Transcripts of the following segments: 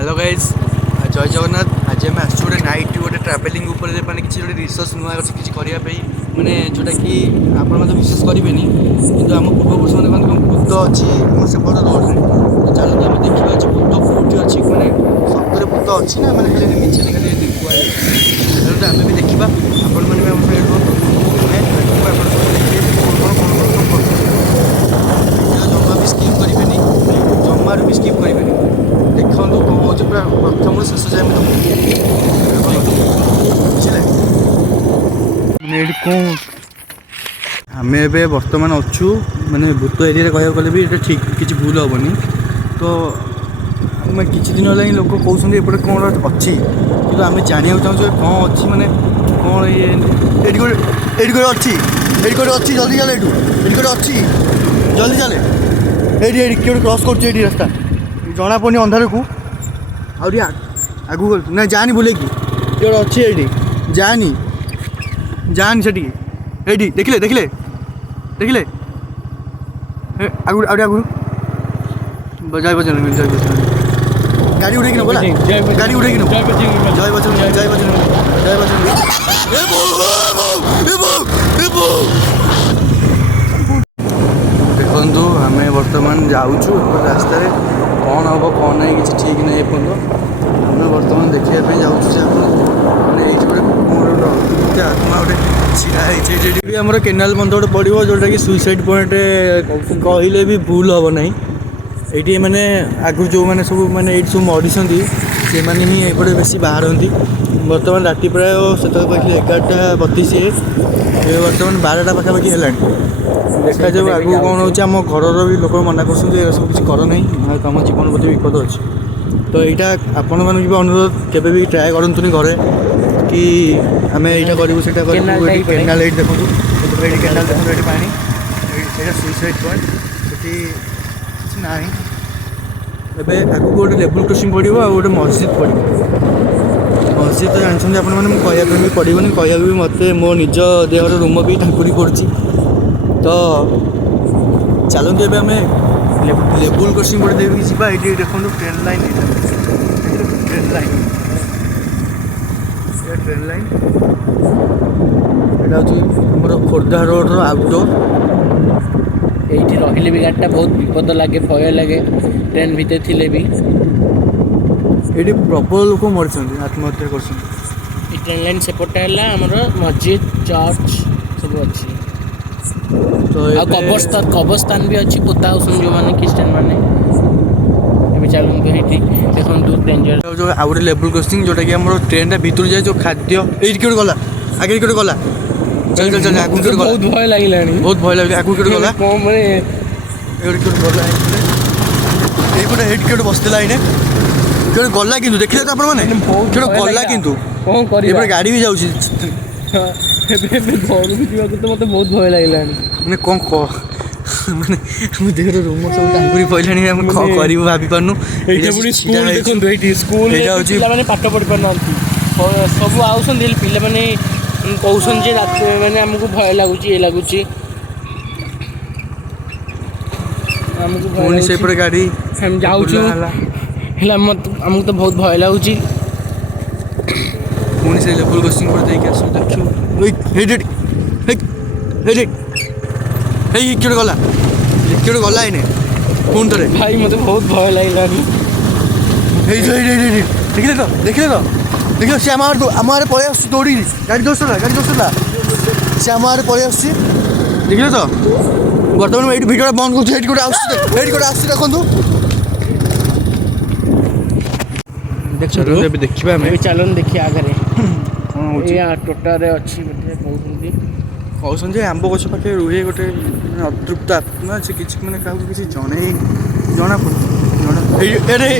Hello guys जय जगन्नाथ। आज आम आसु गोटे नाइट गोटे ट्राभेलिंग मैंने किसी गोटे रिसर्च नुआ किसी करने मैंने जोटा कि आप विश्वास करेंगे कि आम पूर्वपुरुष मैंने भूत अच्छी आम सेपट रोड्रे तो चलते आम देखा भूत कौटी अच्छी मैंने सतरे भूत अच्छी ना मैंने खाली मिछे खाली कहते आम भी देखा आपण मैंने आम साइड रुहतु जमा भी स्किप करेंगे जमार भी स्किप करेंगे देखो कौन हो पूरा प्रथम शेष जाए बुझे कौन आम ए बर्तमान अच्छु माने भूत एरिया कह गले भी ठीक किसी भूल हेनी तो किसी दिन है लोक कहते एपटे कौन अच्छी कि आम जाना चाहूँ कौन अच्छी माने कौन ये गोटे अच्छी अच्छी जल्दी चले ये गोटे अच्छी जल्दी चले ये किए क्रस कर रास्ता जना पड़नी अंधार को आगू ना जानी बुले कि अच्छी ये जानी जानी से देखले देखले देखले आगू आगू जय बजरंग जय बजरंग गाड़ी उड़े कि बोला गाड़ी उड़े कि जय बजरंग जय बजरंग जय बजरंग देखु आम बर्तमान जाऊँ रास्त कौन हम कौन ना कि ठीक ना एपर्त आम बर्तमान देखा जाऊँ मैंने आत्मा गोटे छाई आम केनाल बंध गोटे पड़ो जोटा कि सुइसाइड पॉइंट कहले भी भूल हम ना ये मैंने आगु जो मैंने सब मैंने ये सब मरीज से मैंने ही एपटे बेसी बाहर बर्तमान राति प्राय से पाखि 11:32 बर्तमान 12टा पाखापाखि है देखा जाऊ आगू कौन हो घर भी लोक मना कर सब किसी कर ना तुम जीवन प्रति विपद अच्छे तो यहाँ आपण मान भी अनुरोध केवे भी ट्राए करूँ घरे कि आम यहाँ करूँ से केनाल ये देखो ये केनाल देखो ये पानी ये सुइसाइड पॉइंट से किसी ना एवं आगे गोटे लेवल क्रॉसिंग पड़ो आ गोटे मस्जिद पड़ो मस्जिद तो जानते आप कहवाई भी पड़ोनी कह भी मत मो निज देहर रूम भी ठाकुरी पड़ी तो चलते एवं आम लेवल क्रॉसिंग पड़े देखा ये देखो train line train line train line यहाँ हूँ खोर्धा रोड आउटडोर ये रहिले भी गाड़ीटा बहुत विपद लगे भय लगे ट्रेन भितर थिले भी ये प्रबल लोक मरी आत्महत्या कर ट्रेन लाइन सेपटा है आमर मस्जिद चर्च सब अच्छी तो कब्रस्तान भी अच्छी पोता होसन जो मैंने क्रिश्चियन मैंने चलते ये देखो डेंजर जो आउ गए लेवल क्रॉसिंग जोटा कि आम ट्रेन भितर जाए जो खाद्य ये गला आगे किए गला चल चल चल आगू किए गला बहुत भय लगे बहुत भय लगे आगू किए गला मैंने गला ये गोटे हेड किए बसला इने गला कि देखिए तो आपने गला कि गाड़ी भी जाऊँगी घर भी जावाक तो मत बहुत भय लगे मैंने कौन कह मैंने मो देहर रूम सब टांगुरी पड़े कौन कर भाभी पार्नु स्कूल पे पाठ पढ़ी पार सब आउसन पिला मैंने कहसन जे रात मैंने आमको भय लगुच ये लगुच आमको गाड़ी हम जाऊँ आमको तो बहुत भय लगुच पुणी से लेवल क्रॉसिंग पर देखिए आस देखिए गला किए गला इने पुणी थे भाई मत बहुत भय लगे देखिए तो देखिए सी आम आम पलि आस दौड़ी गाड़ी दोसला सी आम पलि आस देखिए तो बर्तमान ये भिडियो बंद कर गोटे आस देखो देखा चलन देखिए आगे टोटारे अच्छी कहते आंब गछ पाखे रुहे गोटे अतृप्त आत्मा से किसी मैंने क्या किसी जना पड़े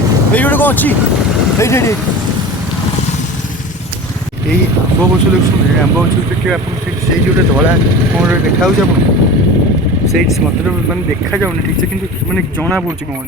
गोटे कौन अच्छी यही आंब गछ देखुन आंब गछ देखिए आप गोटे धला कौन देखा से मत मैंने देखा जाऊनी ठीक से कि मैंने जना पड़ी कौन